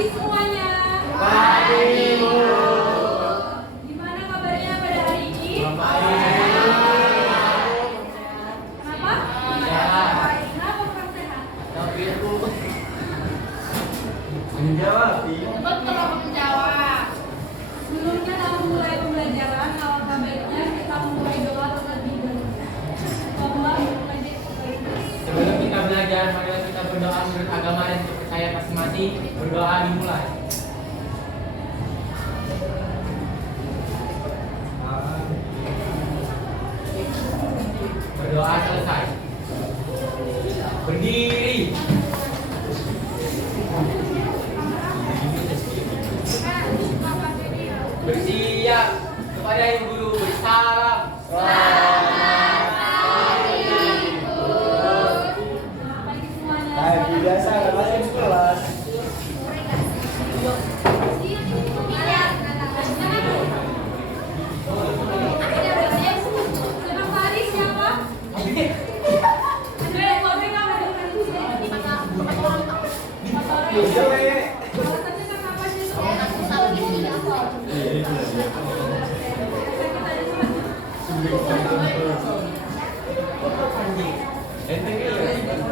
pagi semuanya. Pagi, Bu. Gimana kabarnya pada hari ini? Kenapa? Kenapa kurang sehat? Sebelumnya kita mulai pembelajaran, alangkah baiknya kita mulai doa terlebih dahulu. Bahwa Sebelum kita belajar, marilah kita berdoa menurut agama dan kepercayaan masing-masing. Berdoa dimulai. Berdoa selesai. Berdiri. Bersiap kepada Ibu Guru. Bersalam. pagi semuanya. Pagi biasa, ada masuk kelas. Senang pagi siapa? Ada yang mau pegang, ada yang mau pegang. Iya, Wei. Alasannya kenapa sih?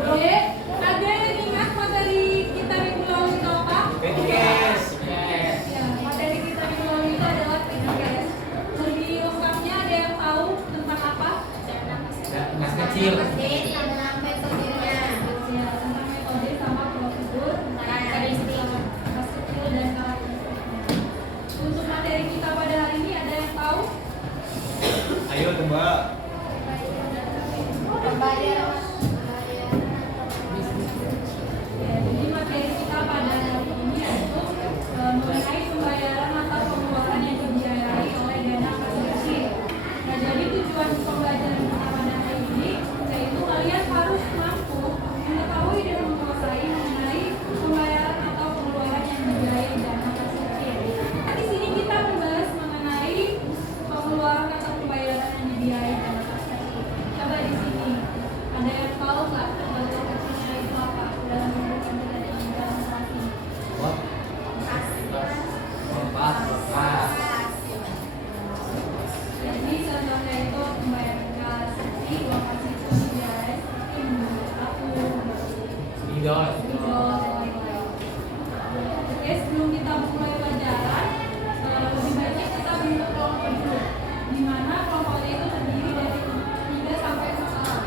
Oke, ada yang ingat materi kita minggu lalu itu apa? Yes. Ya, materi kita minggu lalu itu adalah PKS. Lebih lengkapnya ada yang tahu tentang apa? Mas kecil. Ya, tentang metode sama prosedur, karakteristik, kelas kecil dan karakteristiknya. Untuk materi kita pada hari ini ada yang tahu? Ayo, Mbak. Ya, jadi materi kita pada hari ini yaitu mengenai pembayaran atau pengeluaran yang dibiayai oleh dana konsumsi. Nah, jadi tujuan pembelajaran kita pada hari ini yaitu kalian harus mampu mengetahui dan menguasai mengenai pembayaran atau pengeluaran yang dibiayai dana konsumsi. Nah, di sini kita membahas mengenai pengeluaran atau pembayaran yang dibiayai dana konsumsi. Coba di sini ada yang tahu nggak bentuk kecilnya itu apa dalam bentuk yang tidak ada di dalam transaksi? Jadi contohnya itu pembayaran kas, jadi uang kas itu dibiayai seperti membayar aku, Idol. Oke, sebelum kita mulai pelajaran, lebih baiknya kita bentuk kelompok dulu. Di mana kelompoknya itu terdiri dari 3 sampai 4 orang.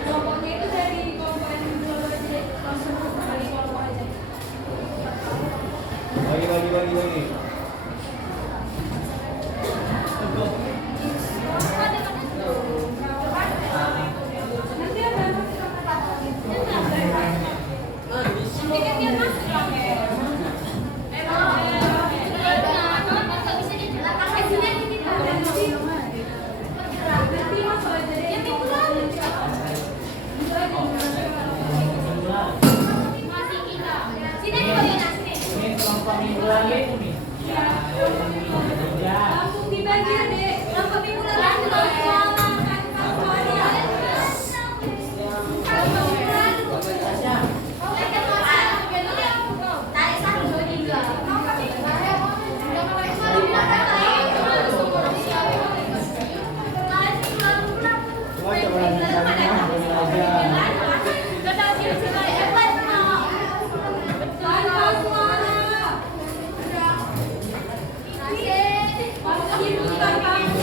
Kelompoknya itu dari kelompok yang dulu aja, langsung kali kelompok aja. Bagi. Nanti ada nanti kan dia masuk nanti masuk aja deh. Ini kelompok minggu lagi nih. Ya. Langsung dibagi deh. Langsung minggu lalu. Cuma coba misalnya Pagi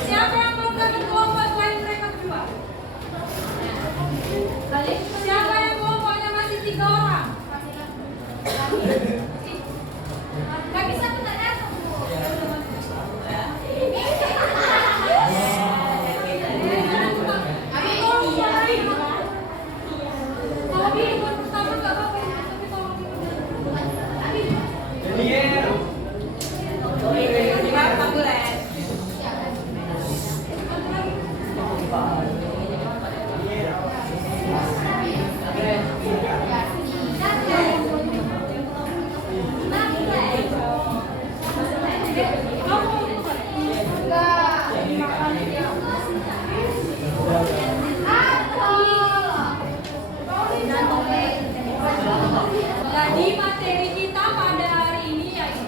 Siapa yang mau berangkat kelompok selain mereka berdua? Siapa yang kelompoknya masih 3 orang? Gak bisa benar ya? Jadi materi kita pada hari ini yaitu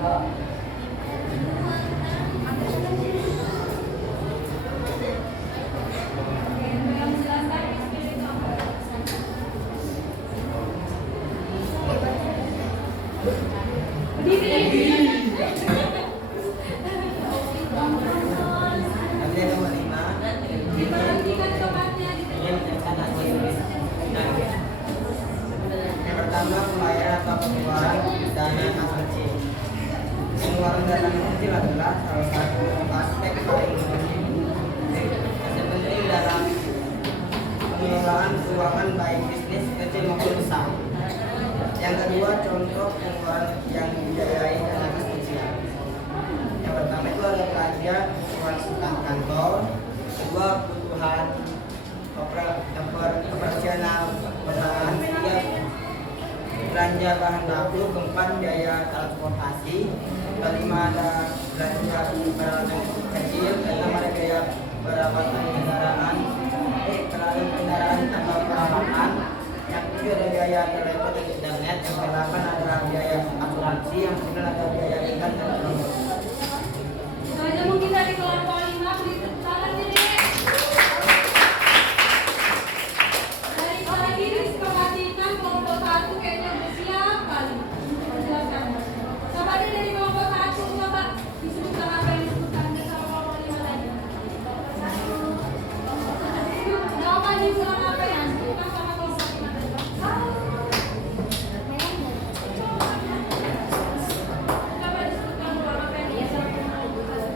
Oke, untuk yang menjelaskan SPP itu apa? Berdiri. Nanti nomor 5. Diperhatikan tempatnya di Yang pertama, pembayaran atau pengeluaran dana kas kecil. Pengeluaran dana kas kecil adalah salah satu aspek paling penting dalam pengelolaan keuangan baik bisnis kecil maupun besar. Yang kedua, contoh pengeluaran yang dibiayai dana kas kecil. Yang pertama itu ada belanja uang staf kantor, kedua kebutuhan operasional perusahaan, ketiga belanja bahan baku, keempat biaya transportasi, kelima ada belanja peralatan kecil, keenam ada biaya perawatan kendaraan, atau perawatan, yang ketujuh ada biaya telepon dan internet, yang kedelapan ada biaya asuransi, yang kesembilan ada biaya ikan dan promosi. Itu aja mungkin dari kelompok 5, beri tepuk tangan ya, Dek. Dari sebelah kiri perhatikan kelompok 1 kayaknya udah siap kali. Silakan. Coba deh dari kelompok 1 coba disebutkan apa yang disebutkan di sama kelompok 5 tadi. Nggak apa diulang apa yang disebutkan sama kelompok 5 tadi. Coba disebutkan ulang apa yang disebutkan kelompok 5.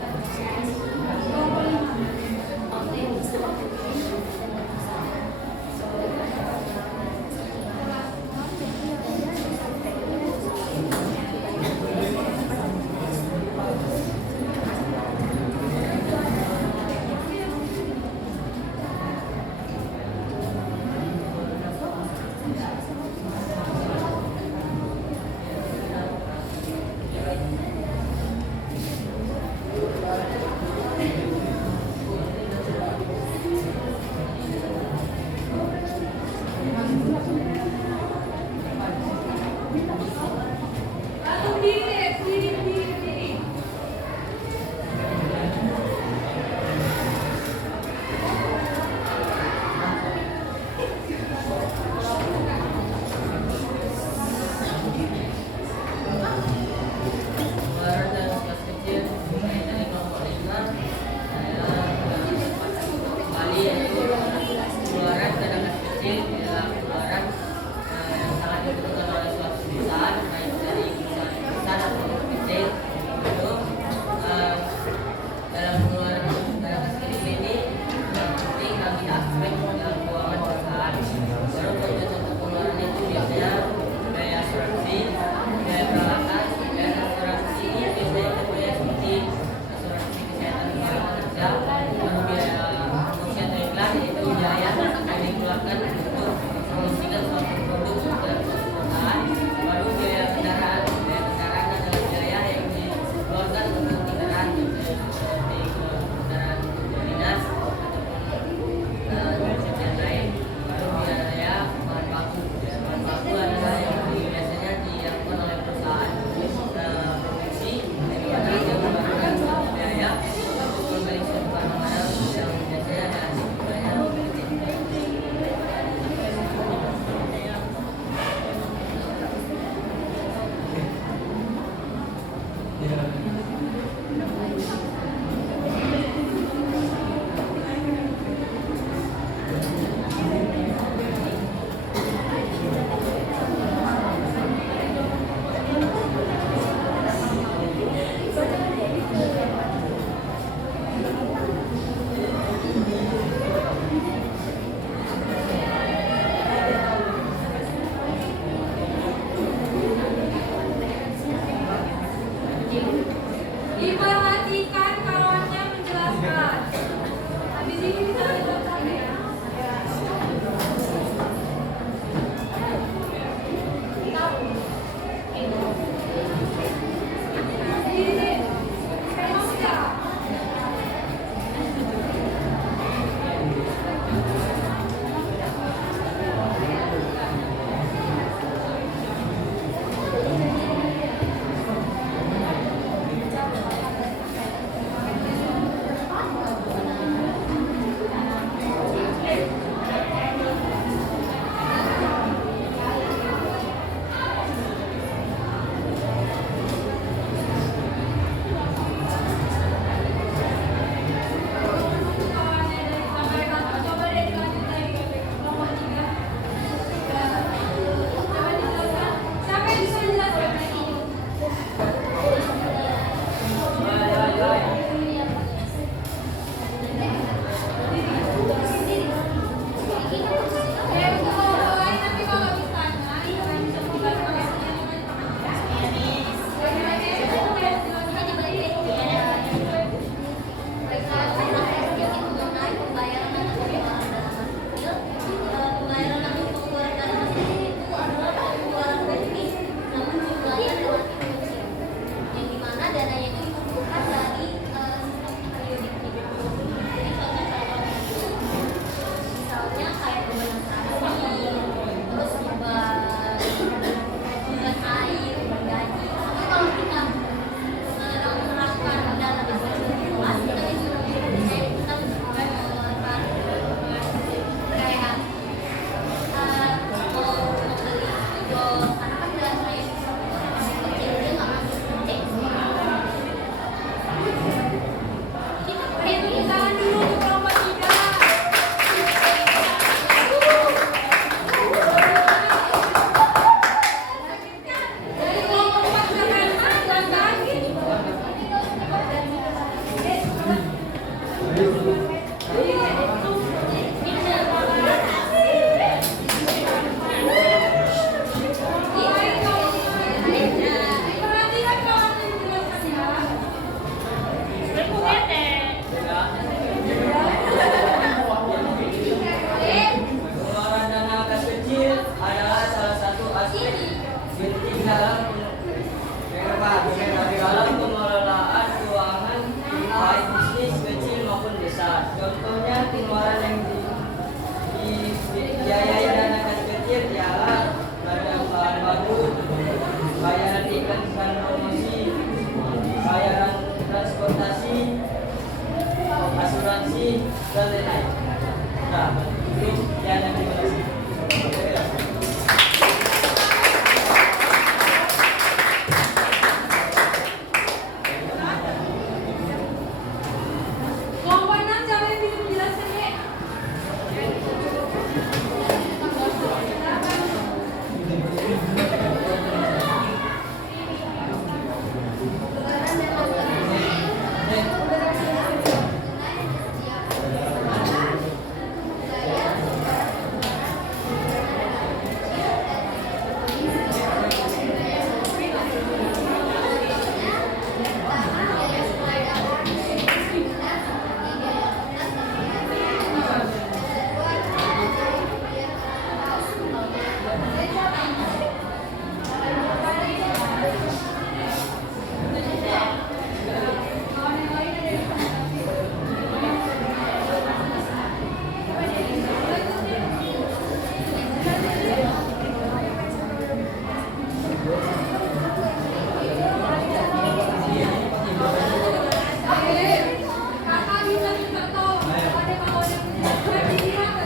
Lalu berdiri deh, berdiri. Pengeluaran dalam kas kecil dari kelompok 5 kembali yaitu pengeluaran dalam kas kecil adalah pengeluaran yang sangat dibutuhkan oleh suatu perusahaan baik dari perusahaan besar dan lain-lain. Nah, itu yang terima kasih. Kelompok 6 siapa yang bisa menjelaskan, Dek? Kawan yang lain ada yang kakak bisa minta tolong ada kawan yang menjelaskan di mana?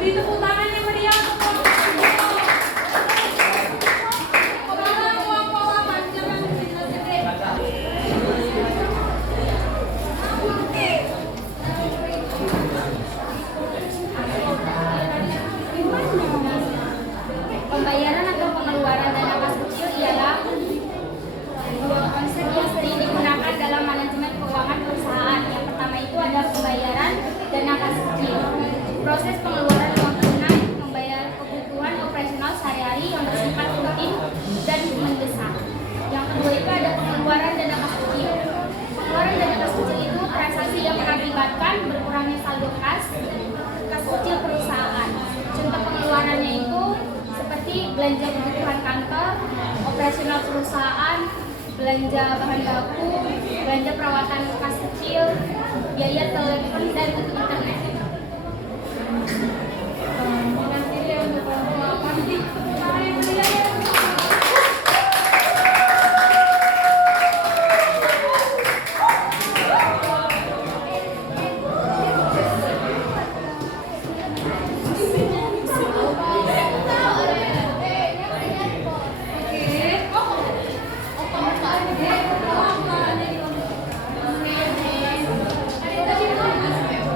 Beri tepuk tangan yang meriah untuk kelompok 6. Sekarang kelompok 8 siapa yang bisa menjelaskan, Dek? Pembayaran atau pengeluaran dana kas kecil ialah dua konsep yang sering digunakan dalam manajemen keuangan perusahaan. Yang pertama itu ada pembayaran dana kas kecil. Proses pengeluaran uang tunai membayar kebutuhan operasional sehari-hari yang bersifat rutin dan mendesak. Yang kedua itu ada pengeluaran dana kas kecil. Pengeluaran dana kas kecil itu transaksi yang mengakibatkan berkurangnya saldo kas kecil perusahaan. Contoh pengeluarannya itu seperti belanja kebutuhan kantor, operasional perusahaan, belanja bahan baku, belanja perawatan kas kecil, biaya telepon dan internet. Untuk kelompok 8 di tepuk tangan yang meriah ya. Oke.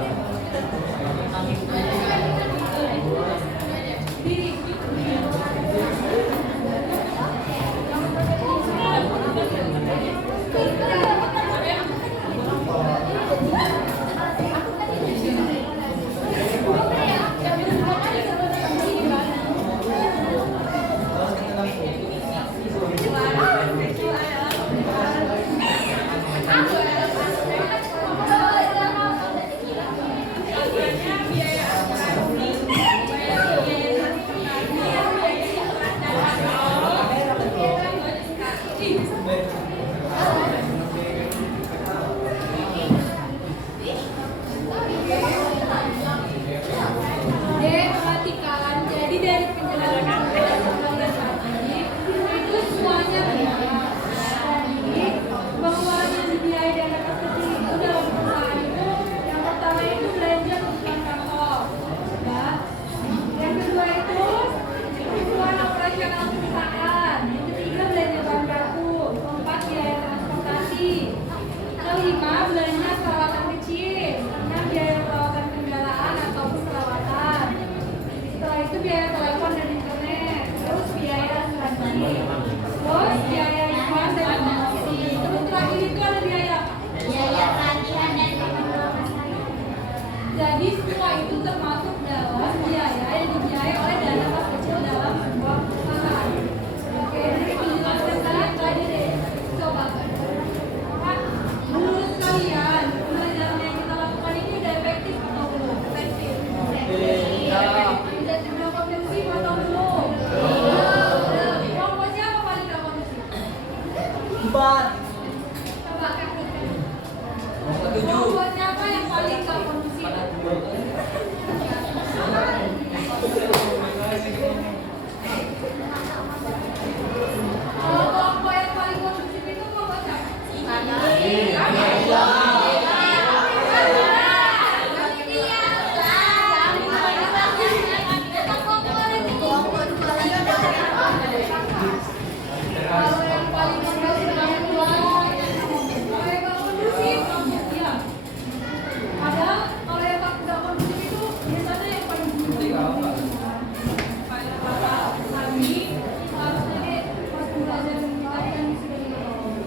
Bos, biaya iklan dan promosi. Terus terakhir itu ada biaya apa? Biaya pelatihan dan pengalaman saya. Jadi semua itu termasuk dalam biaya yang dibiayai oleh dana kas kecil dalam sebuah perusahaan. Oke, jadi penjelasan saya tadi deh. Coba. Menurut kalian, pembelajaran yang kita lakukan ini udah efektif atau belum? Efektif. Udah terbilang kondusif atau belum? Belum. Kelompoknya apa paling gak kondusif? 4. Coba kelompoknya apa yang paling gak kondusif? Kalau kelompok yang paling kondusif itu kelompok siapa? Kalau yang paling kondusif yang dua, kalau yang gak kondusif kelompok diam. Padahal kalau yang gak kondusif itu biasanya yang paling kayak kata tadi harusnya deh pas belajar kita yang sudah dilakukan.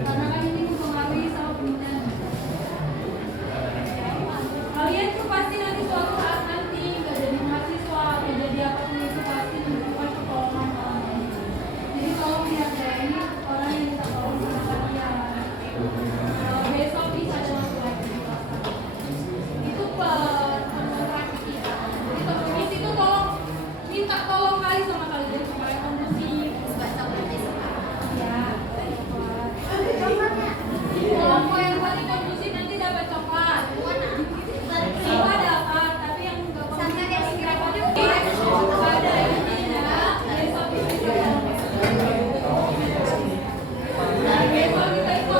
Karena kan ini mempengaruhi sama pembinaan. Kalian tuh pasti nanti suatu saat nanti nggak jadi mahasiswa, nggak jadi apapun itu pasti membutuhkan pertolongan orang lain. Jadi tolong dihargai orang yang minta tolong sama kalian. Besok bisa ada waktu lagi di kelas. Itu penemuan kita. Jadi tertulis itu tolong minta tolong kali sama kalian supaya kondusif. Ya. Kelompok yang paling kondusif nanti dapat coklat. Semua dapat, tapi yang nggak kondusif ada ininya. Besok itu bisa ada. Besok kita itu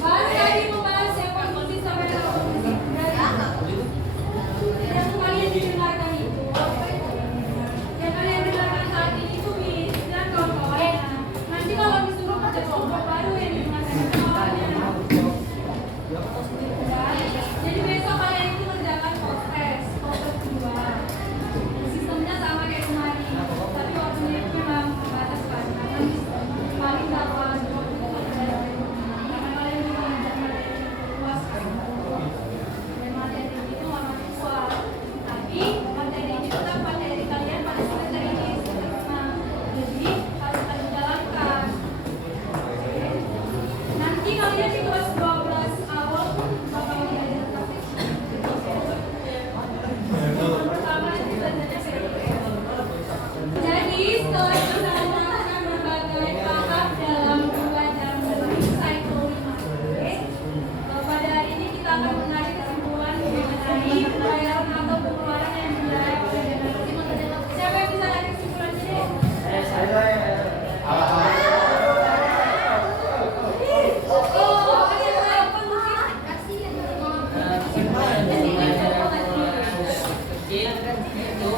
Mas tadi membahas yang kondusif sampai yang kondusif. Yang kalian dengarkan itu, yang kalian dengarkan saat ini itu dan kawan-kawan. Nanti kalau disuruh kerja kelompok baru yang didengarkan itu awalnya. Jadi besok kalian itu mengerjakan proses 2. Sistemnya sama kayak kemarin, tapi waktunya itu memang terbatas kan. Karena paling dapat 20 karena kalian juga mengajar materi yang luas kan. Dan materi itu nggak kuat. Tapi materi ini tetap materi kalian pada semester ini. Jadi harus kalian jalankan. Nanti kalian di kelas 12 awal pun bakal diajar praktik. Pertama nanti belajarnya PDKM. Jadi setelah kita melakukan berbagai tahap dalam belajar mengenai psikologi, pada hari ini kita akan menarik kesimpulan mengenai pembayaran atau pengeluaran yang dibiayai oleh dana kecil. Siapa yang bisa narik kesimpulannya deh? Oh, ada yang kondusif. Kesimpulan dari pelajaran pengeluaran kecil itu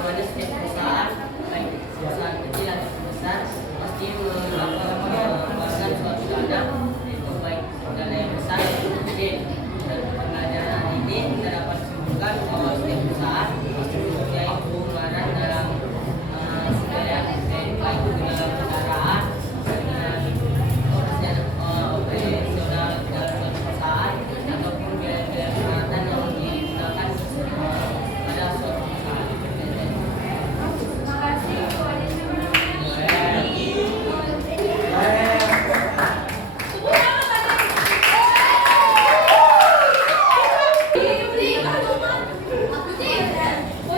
pada setiap perusahaan, baik perusahaan kecil atau besar, pasti melakukan pengeluaran suatu dana, itu baik dana yang besar atau kecil. Dan pelajaran ini kita dapat simpulkan bahwa setiap perusahaan pasti mempunyai pengeluaran dalam biaya baik itu dalam kendaraan, operasional dalam suatu perusahaan ataupun biaya-biaya peralatan yang digunakan pada suatu perusahaan. Terima kasih. Ada siapa namanya?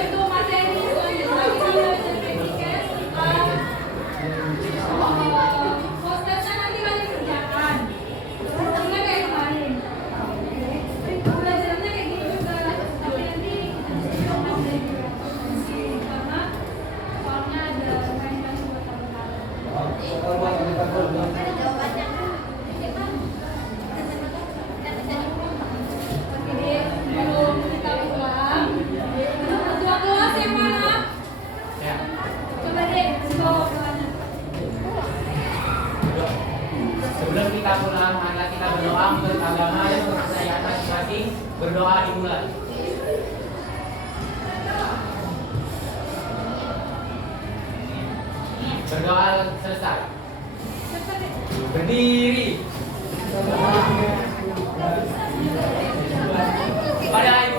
Untuk materi selanjutnya kita belajar praktiknya tentang prosesnya nanti kalian kerjakan. Prosesnya kayak kemarin. Belajarnya kayak gitu juga, tapi nanti kita bisa dari karena soalnya ada main-main buat teman-teman. Oke deh, sebelum kita pulang, ketua kelas yang mana? Ya. Coba deh, bawa kelasnya. Sebelum kita pulang, marilah kita berdoa menurut agama dan kepercayaan masing-masing. Berdoa dimulai. Berdoa selesai. Berdiri. Pada